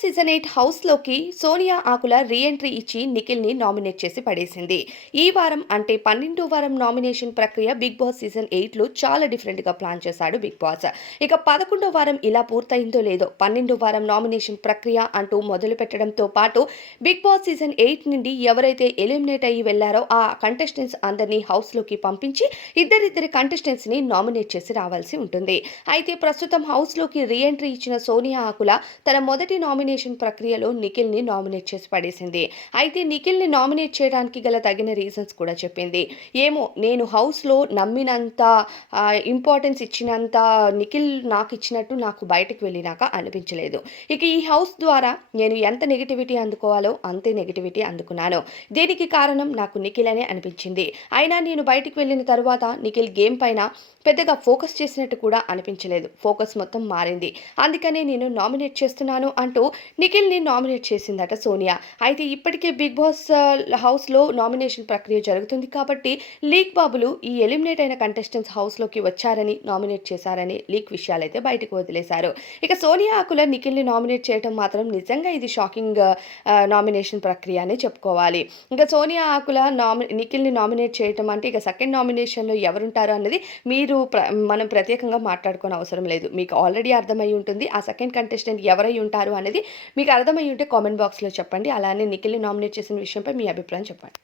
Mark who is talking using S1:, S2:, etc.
S1: Season eight హౌస్లోకి సోనియా ఆకుల reentry ఇచ్చి నిఖిల్ని nominate చేసి పడేసింది. ఈ వారం అంటే పన్నెండో వారం నామినేషన్ ప్రక్రియ బిగ్ బాస్ సీజన్ ఎయిట్లో చాలా డిఫరెంట్గా ప్లాన్ చేశాడు బిగ్ బాస్. ఇక పదకొండో వారం ఇలా పూర్తయిందో లేదో పన్నెండో వారం నామినేషన్ ప్రక్రియ అంటూ మొదలు పెట్టడంతో పాటు బిగ్ బాస్ సీజన్ ఎయిట్ నుండి ఎవరైతే ఎలిమినేట్ అయ్యి వెళ్ళారో ఆ కంటెస్టెంట్స్ అందరినీ హౌస్లోకి పంపించి ఇద్దరిద్దరి కంటెస్టెంట్స్ని నామినేట్ చేసి రావాల్సి ఉంటుంది. అయితే ప్రస్తుతం హౌస్లోకి రీఎంట్రీ ఇచ్చిన సోనియా ఆకుల తన మొదటి నామినేషన్ ప్రక్రియలో నిఖిల్ని నామినేట్ చేసి పడేసింది. అయితే నిఖిల్ని నామినేట్ చేయడానికి గల తగిన రీజన్స్ కూడా చెప్పింది. ఏమో నేను హౌస్లో నమ్మినంత ఇంపార్టెన్స్ ఇచ్చినంత నిఖిల్ నాకు ఇచ్చినట్టు నాకు బయటకు వెళ్ళినాక అనిపించలేదు. ఇక ఈ హౌస్ ద్వారా నేను ఎంత నెగిటివిటీ అందుకోవాలో అంతే నెగిటివిటీ అందుకున్నాను. దీనికి కారణం నాకు నిఖిల్ అనే అనిపించింది. అయినా నేను బయటికి వెళ్ళిన తర్వాత నిఖిల్ గేమ్ పైన పెద్దగా ఫోకస్ చేసినట్టు కూడా అనిపించలేదు. ఫోకస్ మొత్తం మారింది. అందుకనే నేను నామినేట్ చేస్తున్నాను అంటూ నిఖిల్ని నామినేట్ చేసిందట సోనియా. అయితే ఇప్పటికే బిగ్ బాస్ హౌస్లో నామినేషన్ ప్రక్రియ జరుగుతుంది కాబట్టి లీక్ బాబులు ఈ ఎలిమినేట్ అయిన కంటెస్టెంట్స్ హౌస్లోకి వచ్చారని నామినేట్ చేశారని లీక్ విషయాలైతే బయటకు వదిలేశారు. ఇక సోనియా ఆకుల నిఖిల్ని నామినేట్ చేయడం మాత్రం నిజంగా ఇది షాకింగ్ నామినేషన్ ప్రక్రియ అని చెప్పుకోవాలి. ఇంకా సోనియా ఆకుల నామి నిఖిల్ని నామినేట్ చేయటం అంటే ఇక సెకండ్ నామినేషన్లో ఎవరుంటారు అన్నది మీరు ప్ర మనం ప్రత్యేకంగా మాట్లాడుకోని అవసరం లేదు. మీకు ఆల్రెడీ అర్థమై ఉంటుంది ఆ సెకండ్ కంటెస్టెంట్ ఎవరై ఉంటారు అనేది మీకు అర్థమై ఉంటే కామెంట్ బాక్స్లో చెప్పండి. అలానే నిఖిల్ని నామినేట్ చేసిన విషయంపై మీ అభిప్రాయం చెప్పండి.